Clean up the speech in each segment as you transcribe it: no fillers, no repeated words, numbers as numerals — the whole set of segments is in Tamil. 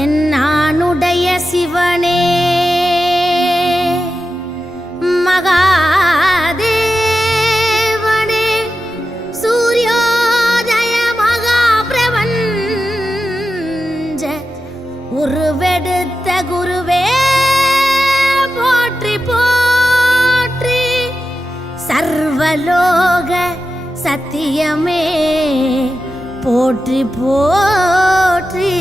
என்னானுடைய சிவனே மகாதேவனே சூரியோதய மகாபிரபஞ்ச உருவெடுத்த குருவே போற்றி போற்றி சர்வலோக சத்தியமே போற்றி போற்றி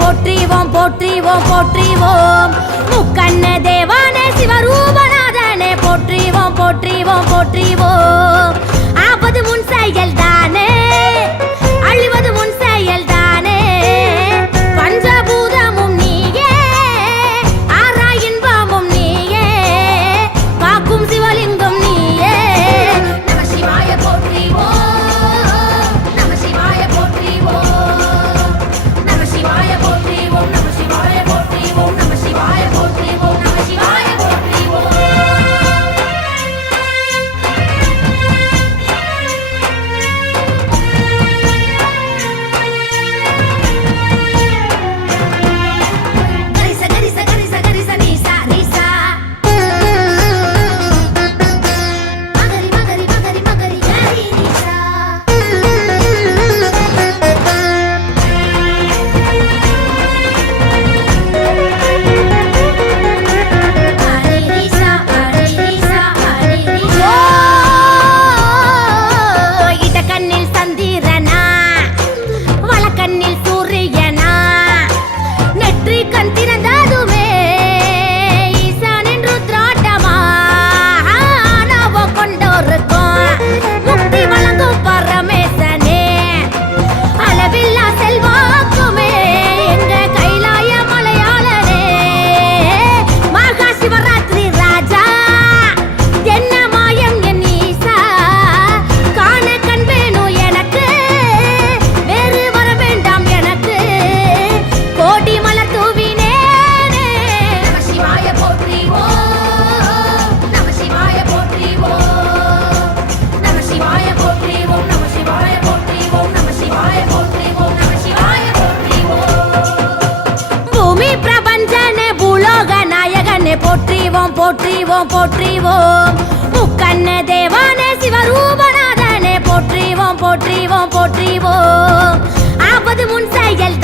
போற்றிவோம் போற்றிவோம் போற்றிவோம் முக்கண்ண தேவானே சிவரூபநாதனே போற்றிவோம் போற்றிவோம் போற்றிவோம் ஆபது முன் செயல் தானே அழிவது முன் செயல் தானே பஞ்சபூதமும் நீயே ஆறா இன்பமும் நீயே காக்கும் சிவலிங்கம் நீயே நம சிவாய போற்றிவோம் போற்றிவோம் போற்றிவோம் போற்றிவோம் முக்கண்ண தேவானே சிவரூபநாதனே போற்றிவோம் போற்றிவோம் போற்றிவோம் ஆபது முன் செயல்